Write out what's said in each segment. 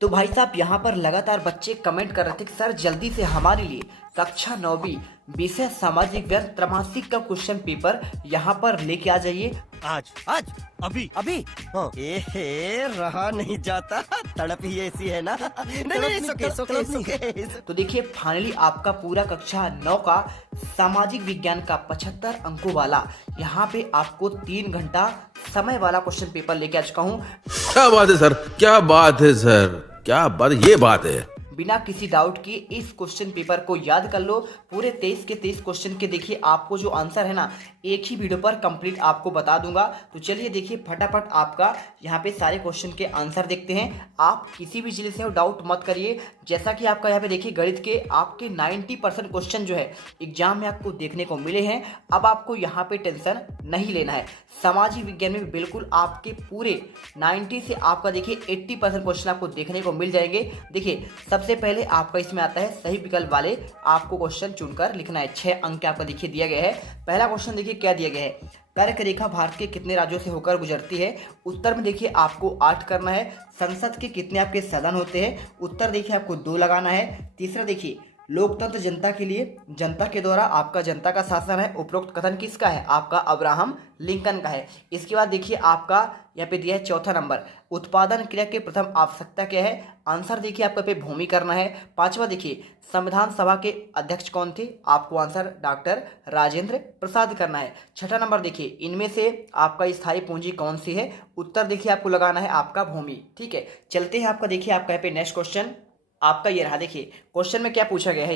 तो भाई साहब यहाँ पर लगातार बच्चे कमेंट कर रहे थे कि सर जल्दी से हमारे लिए कक्षा 9वीं विषय सामाजिक व्यवसाय त्रैमासिक का क्वेश्चन पेपर यहाँ पर लेके आ जाइए। आज आज अभी अभी हाँ। एहे रहा नहीं जाता, तड़प ही ऐसी है ना। नहीं नहीं सुके तो देखिए फाइनली आपका पूरा कक्षा 9 का सामाजिक विज्ञान का 75 अंकों वाला यहाँ पे आपको 3 घंटा समय वाला क्वेश्चन पेपर लेके आ चुका हूँ। क्या बात है सर, क्या बात है सर, क्या बात, ये बात है। बिना किसी डाउट के इस क्वेश्चन पेपर को याद कर लो। पूरे 23 के 23 क्वेश्चन के देखिए आपको जो आंसर है ना एक ही वीडियो पर कंप्लीट आपको बता दूंगा। तो चलिए देखिए फटाफट आपका यहाँ पे सारे क्वेश्चन के आंसर देखते हैं। आप किसी भी चीज़ से डाउट मत करिए। जैसा कि आपका यहाँ पे देखिए गणित के आपके 90% क्वेश्चन जो है एग्जाम में आपको देखने को मिले हैं। अब आपको यहाँ पे टेंशन नहीं लेना है। सामाजिक विज्ञान में बिल्कुल आपके पूरे 90 से आपका देखिए 80% क्वेश्चन आपको देखने को मिल जाएंगे। देखिए सबसे पहले आपका इसमें आता है सही विकल्प वाले आपको क्वेश्चन चुनकर लिखना है। 6 अंक आपका देखिए दिया गया है। पहला क्वेश्चन देखिए क्या दिया गया है, कर्क रेखा भारत के कितने राज्यों से होकर गुजरती है। उत्तर में देखिए आपको 8 करना है। संसद के कितने आपके सदन होते हैं। उत्तर देखिए आपको 2 लगाना है। तीसरा देखिए लोकतंत्र जनता के लिए जनता के द्वारा आपका जनता का शासन है। उपरोक्त कथन किसका है, आपका अब्राहम लिंकन का है। इसके बाद देखिए आपका यहाँ पे दिया है चौथा नंबर, उत्पादन क्रिया की प्रथम आवश्यकता क्या है। आंसर देखिए आपका पे भूमि करना है। पांचवा देखिए संविधान सभा के अध्यक्ष कौन थे, आपको आंसर डॉक्टर राजेंद्र प्रसाद करना है। छठा नंबर देखिए इनमें से आपका स्थायी पूंजी कौन सी है। उत्तर देखिए आपको लगाना है आपका भूमि। ठीक है, चलते हैं आपका देखिए आपका यहाँ पे नेक्स्ट क्वेश्चन आपका ये रहा। देखिए क्वेश्चन में क्या पूछा गया है,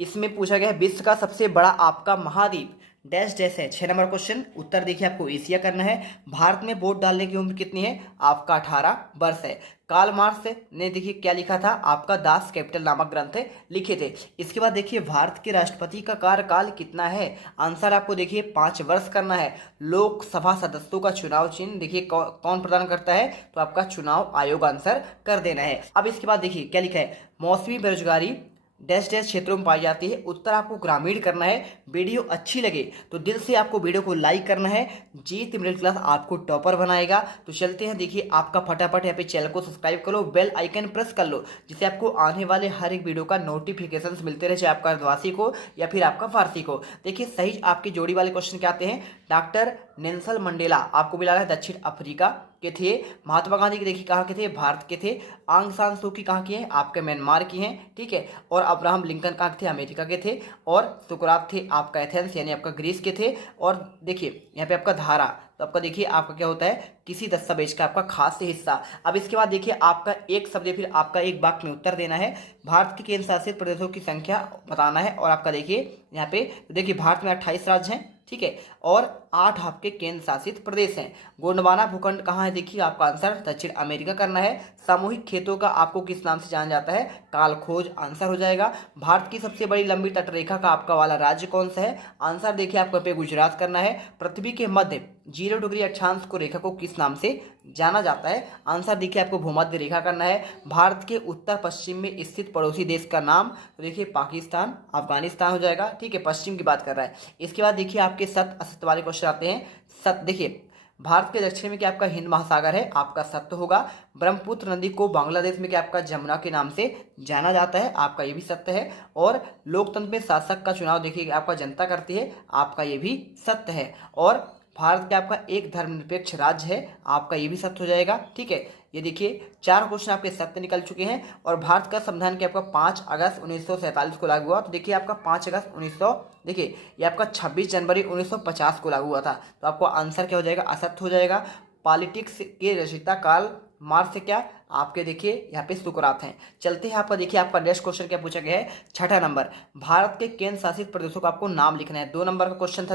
इसमें पूछा गया है विश्व का सबसे बड़ा आपका महाद्वीप डैश डैश है। 6 नंबर क्वेश्चन। उत्तर देखिए आपको एशिया करना है। भारत में वोट डालने की उम्र कितनी है, आपका 18 वर्ष है। कार्ल मार्क्स ने देखिए क्या लिखा था, आपका दास कैपिटल नामक ग्रंथ लिखे थे। इसके बाद देखिए भारत के राष्ट्रपति का कार्यकाल कितना है। आंसर आपको देखिए 5 वर्ष करना है। लोकसभा सदस्यों का चुनाव चिन्ह देखिए कौन प्रदान करता है, तो आपका चुनाव आयोग आंसर कर देना है। अब इसके बाद देखिए क्या लिखा है, मौसमी बेरोजगारी डैश डैश क्षेत्रों में पाई जाती है। उत्तर आपको ग्रामीण करना है। वीडियो अच्छी लगे तो दिल से आपको वीडियो को लाइक करना है। जीत मिडिल क्लास आपको टॉपर बनाएगा। तो चलते हैं देखिए आपका फटाफट यहाँ पे चैनल को सब्सक्राइब करो, बेल आइकन प्रेस कर लो, जिससे आपको आने वाले हर एक वीडियो का नोटिफिकेशन मिलते रहे, चाहे आपका अर्धवासी को या फिर आपका फारसी को। देखिए सही आपकी जोड़ी वाले क्वेश्चन क्या आते हैं। डॉक्टर नेल्सन मंडेला आपको मिला है दक्षिण अफ्रीका के थे। महात्मा गांधी के देखिए कहाँ के थे, भारत के थे। आंग सान सू की कहाँ की हैं, आपके म्यांमार की हैं। ठीक है, और अब्राहम लिंकन कहाँ के थे, अमेरिका के थे। और सुकरात थे आपका एथेंस यानी आपका ग्रीस के थे। और देखिए यहाँ पे आपका धारा, तो आपका देखिए आपका क्या होता है, किसी दस्तावेज का आपका खास हिस्सा। अब इसके बाद देखिए आपका एक शब्द फिर आपका एक वाक्य में उत्तर देना है। भारत के केंद्र शासित प्रदेशों की संख्या बताना है। और आपका देखिए यहाँ पे देखिए भारत में 28 राज्य हैं। ठीक है, और 8 आपके केंद्र शासित प्रदेश हैं। गोंडवाना भूखंड कहाँ है, देखिए आपका आंसर दक्षिण अमेरिका करना है। सामूहिक खेतों का आपको किस नाम से जाना जाता है, कालखोज आंसर हो जाएगा। भारत की सबसे बड़ी लंबी तटरेखा का आपका वाला राज्य कौन सा है। आंसर देखिए आपको पे गुजरात करना है। पृथ्वी के मध्य 0 डिग्री अक्षांश को रेखा को किस नाम से जाना जाता है। आंसर देखिए आपको भूमध्य रेखा करना है। भारत के उत्तर पश्चिम में स्थित पड़ोसी देश का नाम, तो देखिए पाकिस्तान अफगानिस्तान हो जाएगा। ठीक है, पश्चिम की बात कर रहा है। इसके बाद देखिए आपके सत्य असत्य वाले क्वेश्चन आते हैं। सत्य देखिए भारत के दक्षिण में क्या आपका हिंद महासागर है, आपका सत्य होगा। ब्रह्मपुत्र नदी को बांग्लादेश में क्या आपका जमुना के नाम से जाना जाता है, आपका ये भी सत्य है। और लोकतंत्र में शासक का चुनाव देखिए आपका जनता करती है, आपका ये भी सत्य है। और भारत का आपका एक धर्मनिरपेक्ष राज्य है, आपका ये भी सत्य हो जाएगा। ठीक है, ये देखिए 4 क्वेश्चन आपके सत्य निकल चुके हैं। और भारत का संविधान क्या आपका 5 अगस्त 1947 को लागू हुआ। तो देखिए आपका 5 अगस्त 1900 देखिए ये आपका 26 जनवरी 1950 को लागू हुआ था। तो आपको आंसर क्या हो जाएगा, असत्य हो जाएगा। पॉलिटिक्स के रचयिता कार्ल मार्क्स से क्या आपके देखिए यहाँ पे सुकरात हैं। चलते हैं आपका देखिए आपका नेक्स्ट क्वेश्चन क्या पूछा गया है। 6ठा नंबर, भारत के केंद्र शासित प्रदेशों का आपको नाम लिखना है। 2 नंबर का क्वेश्चन था।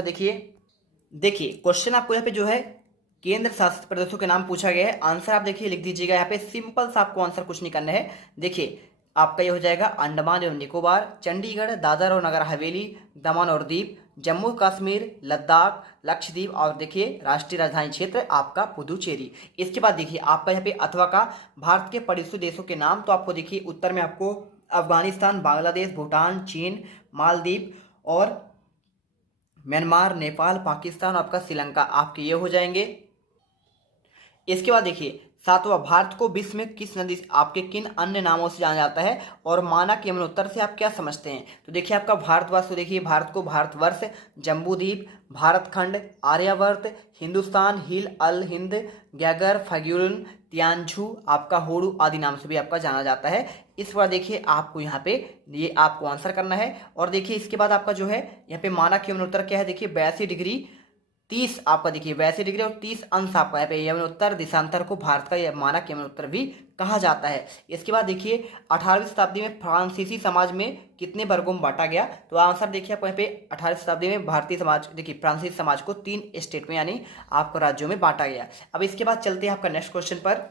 देखिए क्वेश्चन आपको यहाँ पे जो है केंद्र शासित प्रदेशों के नाम पूछा गया है। आंसर आप देखिए लिख दीजिएगा यहाँ पे, सिंपल सा आपको आंसर कुछ नहीं करना है। देखिए आपका ये हो जाएगा अंडमान एवं निकोबार, चंडीगढ़, दादर और नगर हवेली, दमन और दीप, जम्मू कश्मीर, लद्दाख, लक्षद्वीप और देखिए राष्ट्रीय राजधानी क्षेत्र आपका पुदुचेरी। इसके बाद देखिए आपका यहाँ पे अथवा का भारत के पड़ोसी देशों के नाम, तो आपको देखिए उत्तर में आपको अफगानिस्तान, बांग्लादेश, भूटान, चीन, मालदीव और म्यांमार, नेपाल, पाकिस्तान, आपका श्रीलंका आपके ये हो जाएंगे। इसके बाद देखिए सातवां, भारत को विश्व में किस नदी आपके किन अन्य नामों से जाना जाता है? और मानक यमुनोत्तर से आप क्या समझते हैं? तो देखिए आपका भारतवर्ष, तो देखिए भारत को भारतवर्ष, जम्बूद्वीप, भारतखंड, आर्यावर्त, हिंदुस्तान, हिल, अल हिंद, गैगर, फग्यूलन, तियानछू, आपका होड़ू आदि नाम से भी आपका जाना जाता है। इस बार देखिए आपको यहाँ पे ये आपको आंसर करना है। और देखिए इसके बाद आपका जो है यहाँ पे मानक यमुनोत्तर क्या है? देखिए 82°30 आपका देखिए 82° और 30 अंश आपका यहाँ पे यमुनोत्तर दिशांतर को भारत का यह मानक यमुनोत्तर भी कहा जाता है। इसके बाद देखिए 18वीं शताब्दी में फ्रांसीसी समाज में कितने वर्गों में बांटा गया? तो आंसर देखिए आपको यहाँ पे 18वीं शताब्दी में भारतीय समाज देखिए फ्रांसीसी समाज को 3 स्टेट में यानी आपको राज्यों में बांटा गया। अब इसके बाद चलते हैं आपका नेक्स्ट क्वेश्चन पर।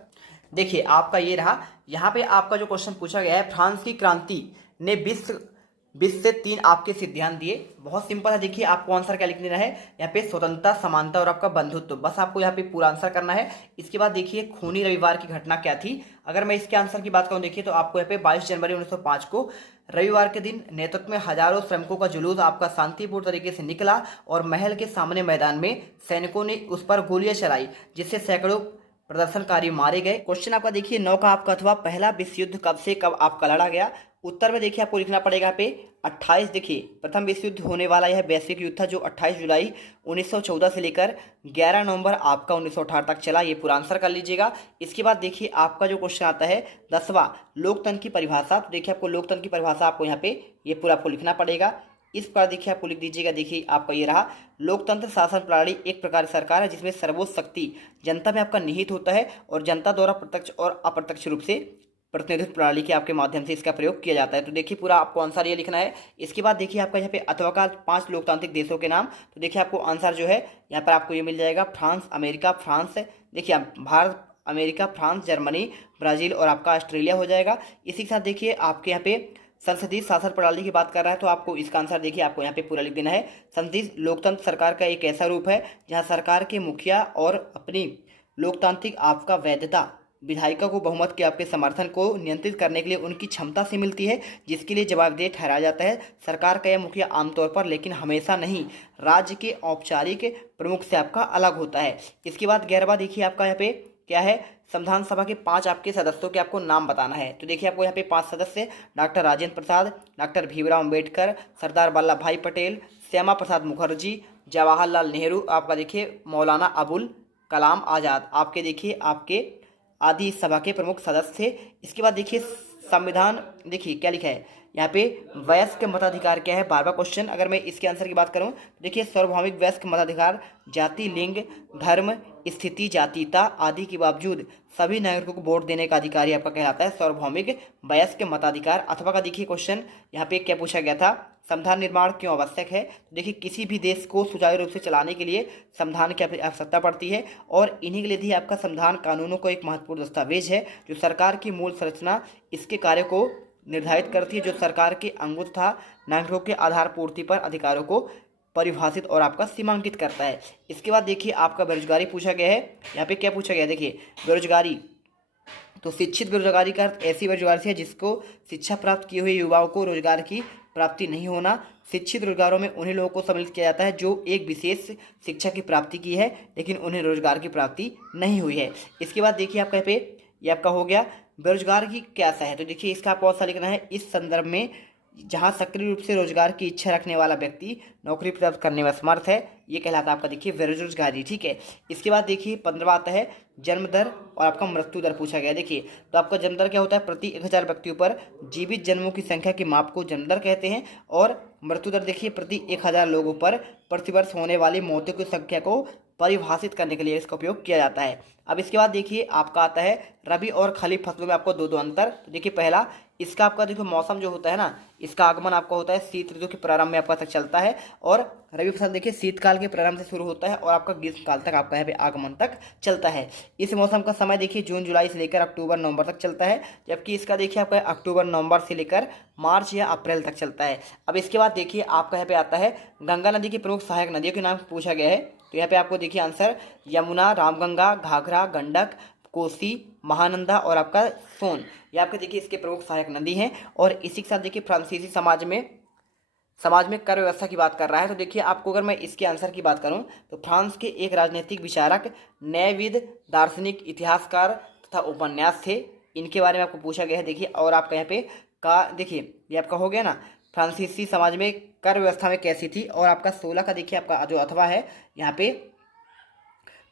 देखिए आपका ये रहा, यहाँ पे आपका जो क्वेश्चन पूछा गया है, फ्रांस की क्रांति ने विश्व से 3 आपके सिद्धांत दिए। बहुत सिंपल है, देखिए आपको आंसर क्या लिख देना है यहाँ पे? स्वतंत्रता, समानता और आपका बंधुत्व। बस आपको यहाँ पे पूरा आंसर करना है। इसके बाद देखिए खूनी रविवार की घटना क्या थी? अगर मैं इसके आंसर की बात करूँ देखिए तो आपको यहाँ पे 22 जनवरी 1905 को रविवार के दिन नेतृत्व में हजारों श्रमिकों का जुलूस आपका शांतिपूर्ण तरीके से निकला और महल के सामने मैदान में सैनिकों ने उस पर गोलियां चलाई, जिससे सैकड़ों प्रदर्शनकारी मारे गए। क्वेश्चन आपका देखिए 9 का आपका अथवा पहला विश्व युद्ध कब से कब आपका लड़ा गया? उत्तर में देखिए आपको लिखना पड़ेगा यहाँ पे 28। देखिए प्रथम विश्व युद्ध होने वाला यह वैश्विक युद्ध था जो 28 जुलाई 1914 से लेकर 11 नवंबर आपका 1918 तक चला। ये पूरा आंसर कर लीजिएगा। इसके बाद देखिए आपका जो क्वेश्चन आता है 10वां, लोकतंत्र की परिभाषा। तो देखिए आपको लोकतंत्र की परिभाषा आपको यहाँ पे ये पूरा आपको लिखना पड़ेगा। इस पर देखिए आपको लिख दीजिएगा। देखिए आपका ये रहा, लोकतंत्र शासन प्रणाली एक प्रकार की सरकार है जिसमें सर्वोच्च शक्ति जनता में आपका निहित होता है और जनता द्वारा प्रत्यक्ष और अप्रत्यक्ष रूप से प्रतिनिधित्व प्रणाली के आपके माध्यम से इसका प्रयोग किया जाता है। तो देखिए पूरा आपको आंसर ये लिखना है। इसके बाद देखिए आपका यहाँ पे अथवा का 5 लोकतांत्रिक देशों के नाम। तो देखिए आपको आंसर जो है यहाँ पर आपको ये मिल जाएगा, फ्रांस, अमेरिका, फ्रांस, देखिए Bharat, America, France, Germany, Brazil और आपका ऑस्ट्रेलिया हो जाएगा। इसी के साथ देखिए आपके यहाँ पे संसदीय शासन प्रणाली की बात कर रहा है तो आपको इसका आंसर देखिए आपको यहाँ पे पूरा लिख देना है। संसदीय लोकतंत्र सरकार का एक ऐसा रूप है जहाँ सरकार के मुखिया और अपनी लोकतांत्रिक आपका वैधता विधायिका को बहुमत के आपके समर्थन को नियंत्रित करने के लिए उनकी क्षमता से मिलती है, जिसके लिए जवाबदेह ठहराया जाता है। सरकार का यह मुखिया आमतौर पर लेकिन हमेशा नहीं राज्य के औपचारिक प्रमुख से आपका अलग होता है। इसके बाद 11वां देखिए आपका यहाँ पे क्या है, संविधान सभा के 5 आपके सदस्यों के आपको नाम बताना है। तो देखिए आपको यहाँ पे 5 सदस्य, डॉक्टर राजेंद्र प्रसाद, डॉक्टर भीमराव अम्बेडकर, सरदार वल्लभ भाई पटेल, श्यामा प्रसाद मुखर्जी, जवाहरलाल नेहरू, आपका देखिए मौलाना अबुल कलाम आज़ाद, आपके देखिए आपके आदि इस सभा के प्रमुख सदस्य थे। इसके बाद देखिए संविधान, देखिए क्या लिखा है यहाँ पे, वयस्क मताधिकार क्या है? 12वां क्वेश्चन। अगर मैं इसके आंसर की बात करूँ तो देखिए सार्वभौमिक वयस्क मताधिकार जाति, लिंग, धर्म, स्थिति, जातीयता आदि के बावजूद सभी नागरिकों को वोट देने का अधिकारी आपका कहलाता है सार्वभौमिक वयस्क मताधिकार। अथवा का देखिए क्वेश्चन यहाँ पे क्या पूछा गया था, संविधान निर्माण क्यों आवश्यक है? तो देखिए किसी भी देश को सुचारू रूप से चलाने के लिए संविधान की आवश्यकता पड़ती है और इन्हीं के लिए भी आपका संविधान कानूनों को एक महत्वपूर्ण दस्तावेज है जो सरकार की मूल संरचना इसके कार्य को निर्धारित करती है, जो सरकार के अंगों तथा नागरिकों के आधार पूर्ति पर अधिकारों को परिभाषित और आपका सीमांकित करता है। इसके बाद देखिए आपका बेरोजगारी पूछा गया है। यहाँ पे क्या पूछा गया है, देखिए बेरोजगारी, तो शिक्षित बेरोजगारी का अर्थ ऐसी बेरोजगारी है जिसको शिक्षा प्राप्त किए हुए युवाओं को रोजगार की प्राप्ति नहीं होना। शिक्षित रोजगारों में उन्हीं लोगों को सम्मिलित किया जाता है जो एक विशेष शिक्षा की प्राप्ति की है लेकिन उन्हें रोजगार की प्राप्ति नहीं हुई है। इसके बाद देखिए आपका यहाँ पे ये आपका हो गया बेरोजगार की कैसा है। तो देखिए इसका आपको आंसर लिखना है, इस संदर्भ में जहां सक्रिय रूप से रोजगार की इच्छा रखने वाला व्यक्ति नौकरी प्राप्त करने में समर्थ है, ये कहलाता है आपका देखिए बेरोजगारी। ठीक है। इसके बाद देखिए 15वां आता है जन्म दर और आपका मृत्यु दर पूछा गया। देखिए तो आपका जन्म दर क्या होता है, प्रति 1000 व्यक्तियों पर जीवित जन्मों की संख्या के माप को जन्म दर कहते हैं और मृत्यु दर देखिए प्रति 1000 लोगों पर प्रतिवर्ष होने वाली मौतों की संख्या को परिभाषित करने के लिए इसका उपयोग किया जाता है। अब इसके बाद देखिए आपका आता है रबी और खरीफ फसलों में आपको दो अंतर। तो देखिए पहला, इसका आपका देखिए मौसम जो होता है ना, इसका आगमन आपका होता है शीत ऋतु के प्रारंभ में आपका तक चलता है और रबी फसल देखिए शीतकाल के प्रारंभ से शुरू होता है और आपका ग्रीष्म काल तक आपका यहाँ पे आगमन तक चलता है। इस मौसम का समय देखिए जून जुलाई से लेकर अक्टूबर नवंबर तक चलता है, जबकि इसका देखिए आपका अक्टूबर नवंबर से लेकर मार्च या अप्रैल तक चलता है। अब इसके बाद देखिए आपका यहाँ पे आता है गंगा नदी की प्रमुख सहायक नदियों के नाम पूछा गया है। तो यहाँ पे आपको देखिए आंसर यमुना, रामगंगा, घाघरा, गंडक, कोसी, महानंदा और आपका सोन, ये आपके देखिए इसके प्रमुख सहायक नदी हैं। और इसी के साथ देखिए फ्रांसीसी समाज में कर व्यवस्था की बात कर रहा है। तो देखिए आपको अगर मैं इसके आंसर की बात करूं तो फ्रांस के एक राजनीतिक विचारक, न्यायविद, दार्शनिक, इतिहासकार तथा उपन्यास थे, इनके बारे में आपको पूछा गया है। देखिए और आपका यहाँ पे का देखिए ये आपका हो गया ना, फ्रांसीसी समाज में कर व्यवस्था में कैसी थी। और आपका 16 का देखिए आपका जो अथवा है यहाँ पे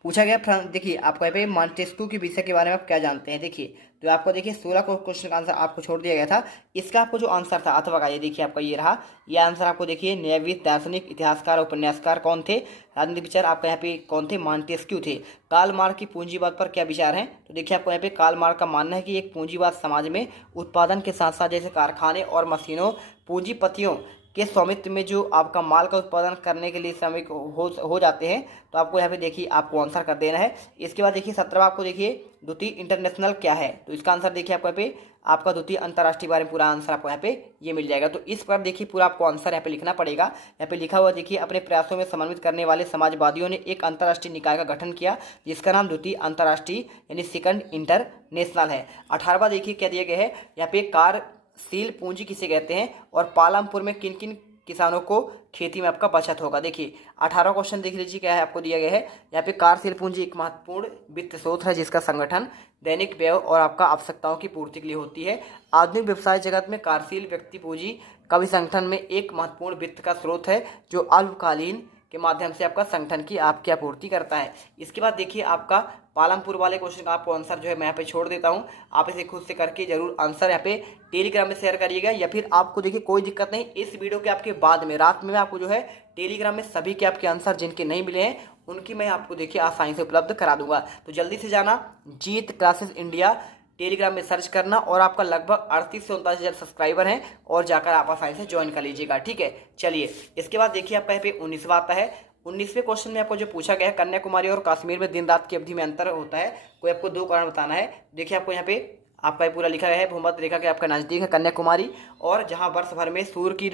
पूछा गया। देखिए आपको यहाँ पे मॉन्टेस्क्यू के विषय के बारे में आप क्या जानते हैं। देखिए तो आपको देखिए 16 को क्वेश्चन का आंसर आपको छोड़ दिया गया था। इसका आपको जो आंसर था अथवा का, ये देखिए आपका ये रहा। ये आंसर आपको देखिए न्यायविद, दार्शनिक, इतिहासकार, उपन्यासकार कौन थे, राजनीतिक विचार आपका यहाँ पे कौन थे, मॉन्टेस्क्यू थे। कार्ल मार्क्स की पूंजीवाद पर क्या विचार हैं। तो देखिए आपको यहाँ पे कार्ल मार्क्स का मानना है कि एक पूंजीवाद समाज में उत्पादन के साथ साथ जैसे कारखाने और मशीनों, पूंजीपतियों के स्वामित्व में जो आपका माल का उत्पादन करने के लिए श्रमिक हो जाते हैं। तो आपको यहाँ पे देखिए आपको आंसर कर देना है। इसके बाद देखिए 17 आपको देखिए द्वितीय इंटरनेशनल क्या है। तो इसका आंसर देखिए आपको यहाँ पे आपका द्वितीय अंतर्राष्ट्रीय बारे में पूरा आंसर आपको यहाँ पे ये मिल जाएगा। तो इस पर देखिए पूरा आपको आंसर यहाँ पे लिखना पड़ेगा। यहाँ पे लिखा हुआ देखिए, अपने प्रयासों में समन्वित करने वाले समाजवादियों ने एक अंतर्राष्ट्रीय निकाय का गठन किया जिसका नाम द्वितीय अंतर्राष्ट्रीय यानी सेकंड इंटरनेशनल है। 18वां देखिए क्या दिया गया है यहाँ पे, कार्यशील पूंजी किसे कहते हैं और पालमपुर में किन किन किसानों को खेती में आपका बचत होगा। देखिए 18वां क्वेश्चन देख लीजिए क्या है आपको दिया गया है यहाँ पे, कार्यशील पूंजी एक महत्वपूर्ण वित्त स्रोत है जिसका संगठन दैनिक व्यय और आपका आवश्यकताओं की पूर्ति के लिए होती है। आधुनिक व्यवसाय जगत में कार्यशील व्यक्ति पूंजी का भी संगठन में एक महत्वपूर्ण वित्त का स्रोत है जो अल्पकालीन के माध्यम से आपका संगठन की आपकी आपूर्ति करता है। इसके बाद देखिए आपका पालमपुर वाले क्वेश्चन का आपको आंसर जो है मैं यहाँ पे छोड़ देता हूँ, आप इसे खुद से करके जरूर आंसर यहाँ पे टेलीग्राम में शेयर करिएगा, या फिर आपको देखिए कोई दिक्कत नहीं, इस वीडियो के आपके बाद में रात में आपको जो है टेलीग्राम में सभी के आपके आंसर जिनके नहीं मिले हैं उनकी मैं आपको देखिए आसानी से उपलब्ध करा दूंगा। तो जल्दी से जाना, जीत क्लासेस इंडिया टेलीग्राम में सर्च करना, और आपका लगभग 38 से 39 हज़ार सब्सक्राइबर हैं और जाकर आप आसानी से ज्वाइन कर लीजिएगा। ठीक है, चलिए इसके बाद देखिए आपका यहाँ पे 19वां आता है। 19वें क्वेश्चन में आपको जो पूछा गया है, कन्याकुमारी और कश्मीर में दिन रात की अवधि में अंतर होता है, कोई आपको 2 कारण बताना है। देखिए आपको यहाँ पे आपका ये पूरा लिखा गया है, भूमध्य रेखा के आपका नज़दीक है कन्याकुमारी, और जहाँ वर्ष भर में सूर्य की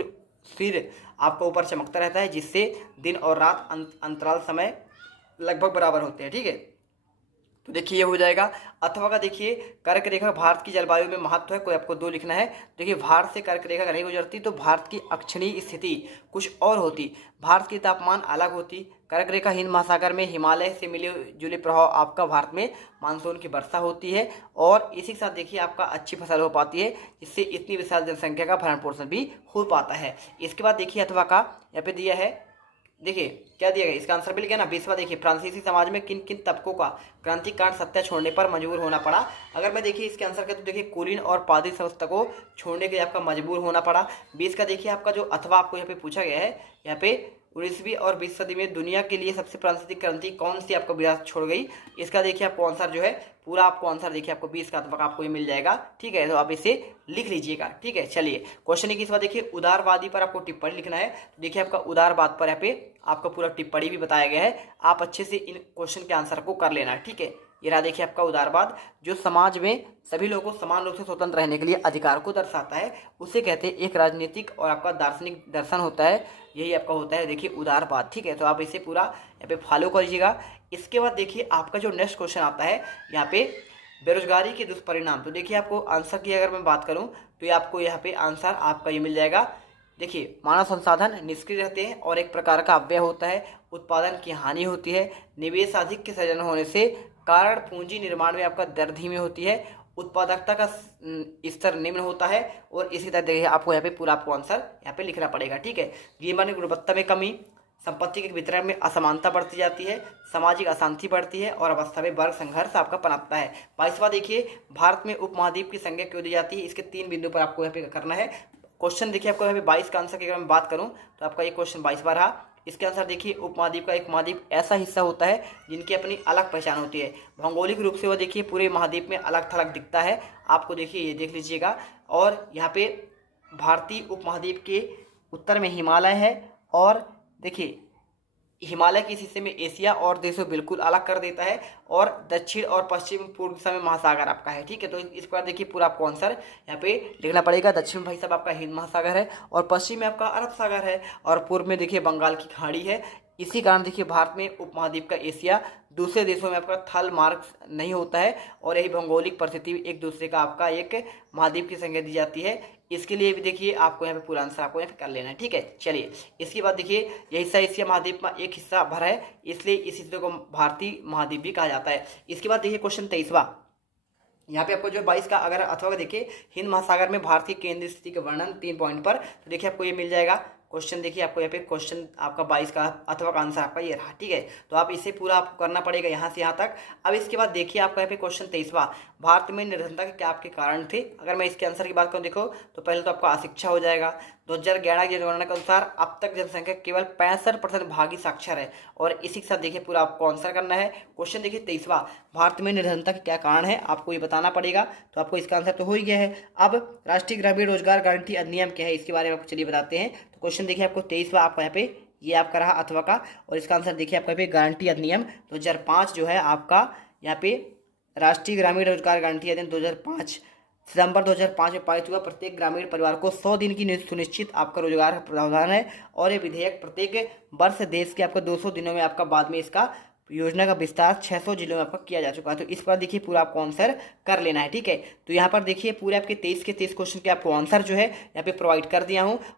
सिर आपका ऊपर चमकता रहता है जिससे दिन और रात अंतराल समय लगभग बराबर होते हैं। ठीक है, तो देखिए ये हो जाएगा। अथवा का देखिए, कर्क रेखा भारत की जलवायु में महत्व है, कोई आपको 2 लिखना है। देखिए भारत से कर्क रेखा नहीं गुजरती तो भारत की अक्षणीय स्थिति कुछ और होती, भारत की तापमान अलग होती। कर्क रेखा हिंद महासागर में हिमालय से मिले जुले प्रभाव आपका भारत में मानसून की वर्षा होती है, और इसी के साथ देखिए आपका अच्छी फसल हो पाती है जिससे इतनी विशाल जनसंख्या का भरण पोषण भी हो पाता है। इसके बाद देखिए अथवा का यहाँ पे दिया है, देखिए क्या दिया गया, इसका आंसर भी लिखा ना। 20वां देखिए, फ्रांसीसी समाज में किन किन तबकों का क्रांतिकारिक सत्ता छोड़ने पर मजबूर होना पड़ा। अगर मैं देखिए इसके आंसर का तो देखिए कुलीन और पादरी संस्था को छोड़ने के लिए आपका मजबूर होना पड़ा। 20 का देखिए आपका जो अथवा आपको यहाँ पे पूछा गया है, यहाँ पे 19वीं और 20वीं सदी में दुनिया के लिए सबसे प्रांतरिक क्रांति कौन सी आपको विरासत छोड़ गई। इसका देखिए आपको आंसर जो है पूरा आपको आंसर देखिए आपको 20 का अथवा आपको ये मिल जाएगा। ठीक है, तो आप इसे लिख लीजिएगा। ठीक है, चलिए क्वेश्चन 21 बार देखिए, उदारवादी पर आपको टिप्पणी लिखना है। तो देखिए आपका उदारवाद पर यहाँ पे आपका पूरा टिप्पणी भी बताया गया है, आप अच्छे से इन क्वेश्चन के आंसर को कर लेना। ठीक है, ये रहा देखिए आपका उदारवाद, जो समाज में सभी लोगों को समान रूप से स्वतंत्र रहने के लिए अधिकार को दर्शाता है, उसे कहते हैं एक राजनीतिक और आपका दार्शनिक दर्शन होता है, यही आपका होता है देखिए उदारवाद। ठीक है, तो आप इसे पूरा यहाँ पे फॉलो कर लीजिएगा। इसके बाद देखिए आपका जो नेक्स्ट क्वेश्चन आता है यहाँ पे, बेरोजगारी के दुष्परिणाम। तो देखिए आपको आंसर की अगर मैं बात करूँ तो ये आपको यहाँ पे आंसर आपका ये मिल जाएगा। देखिए मानव संसाधन निष्क्रिय रहते हैं और एक प्रकार का अव्यय होता है, उत्पादन की हानि होती है, निवेश अधिक के सृजन होने से कारण पूंजी निर्माण में आपका दर धीमी होती है, उत्पादकता का स्तर निम्न होता है, और इसी तरह देखिए आपको यहाँ पे पूरा आपको आंसर यहाँ पे लिखना पड़ेगा। ठीक है, जीवन की गुणवत्ता में कमी, संपत्ति के वितरण में असमानता बढ़ती जाती है, सामाजिक अशांति बढ़ती है, और अवस्था में वर्ग संघर्ष आपका पनपता है। 22वां देखिए, भारत में उपमहाद्वीप की संज्ञा क्यों दी जाती है। इसके 3 बिंदु पर आपको यहाँ पे करना है। क्वेश्चन देखिए आपको यहाँ पे 22 का आंसर की अगर मैं बात करूँ तो आपका ये क्वेश्चन 22वां रहा। इसके आंसर देखिए, उपमहाद्वीप का एक महाद्वीप ऐसा हिस्सा होता है जिनकी अपनी अलग पहचान होती है, भौगोलिक रूप से वह देखिए पूरे महाद्वीप में अलग थलग दिखता है। आपको देखिए ये देख लीजिएगा, और यहाँ पे भारतीय उपमहाद्वीप के उत्तर में हिमालय है, और देखिए हिमालय के इस हिस्से में एशिया और देशों बिल्कुल अलग कर देता है, और दक्षिण और पश्चिम पूर्व दिशा में महासागर आपका है। ठीक है, तो इस प्रकार देखिए पूरा आपको आंसर यहाँ पे लिखना पड़ेगा। दक्षिण में भाई साहब आपका हिंद महासागर है, और पश्चिम में आपका अरब सागर है, और पूर्व में देखिए बंगाल की खाड़ी है। इसी कारण देखिए भारत में उपमहाद्वीप का एशिया दूसरे देशों में आपका थल मार्ग नहीं होता है, और यही भौगोलिक परिस्थिति एक दूसरे का आपका एक महाद्वीप की संज्ञा दी जाती है। इसके लिए भी देखिए आपको यहाँ पे पूरा आंसर आपको यहाँ पे कर लेना है। ठीक है, चलिए इसके बाद देखिए यह हिस्सा एशिया महाद्वीप में एक हिस्सा भर है, इसलिए इस हिस्से को भारतीय महाद्वीप भी कहा जाता है। इसके बाद देखिए क्वेश्चन 23वां, यहाँ पे आपको जो 22 का अगर अथवा का देखिए हिंद महासागर में भारत की केंद्रीय स्थिति का वर्णन 3 पॉइंट पर, तो देखिए आपको ये मिल जाएगा क्वेश्चन। देखिए आपको यहाँ पे क्वेश्चन आपका 22 का अथवा का आंसर आपका ये रहा, ठीक है। तो आप इसे पूरा आपको करना पड़ेगा यहाँ से यहाँ तक। अब इसके बाद देखिए आपका यहाँ पे क्वेश्चन 23वां, भारत में निर्धनता के क्या आपके कारण थे। अगर मैं इसके आंसर की बात करूँ देखो तो पहले तो आपका अशिक्षा हो जाएगा। 2011 की जनगणना के अनुसार अब तक जनसंख्या केवल 65% भागी साक्षर है, और इसी के साथ देखिए पूरा आपको आंसर करना है। क्वेश्चन देखिए 23वां, भारत में निर्धनता के क्या कारण है, आपको ये बताना पड़ेगा। तो आपको इसका आंसर तो हो ही गया है। अब राष्ट्रीय ग्रामीण रोजगार गारंटी अधिनियम क्या है, इसके बारे में आपको चलिए बताते हैं। तो क्वेश्चन देखिए आपको 23वां आपको यहाँ पे ये आपका रहा अथवा का, और इसका आंसर देखिए आपको यहाँ पे गारंटी अधिनियम 2005 जो है आपका यहाँ पे राष्ट्रीय ग्रामीण रोजगार गारंटी अधिनियम 2005 सितंबर 2005 में पारित हुआ। प्रत्येक ग्रामीण परिवार को 100 दिन की सुनिश्चित आपका रोजगार का प्रावधान है, और ये विधेयक प्रत्येक वर्ष देश के आपका 200 दिनों में आपका बाद में इसका योजना का विस्तार 600 जिलों में आपका किया जा चुका है। तो इस पर देखिए पूरा आपको आंसर कर लेना है, ठीक है। तो यहाँ पर देखिए पूरे आपके 23 के 23 क्वेश्चन के आपको आंसर जो है यहाँ पे प्रोवाइड कर दिया हूँ।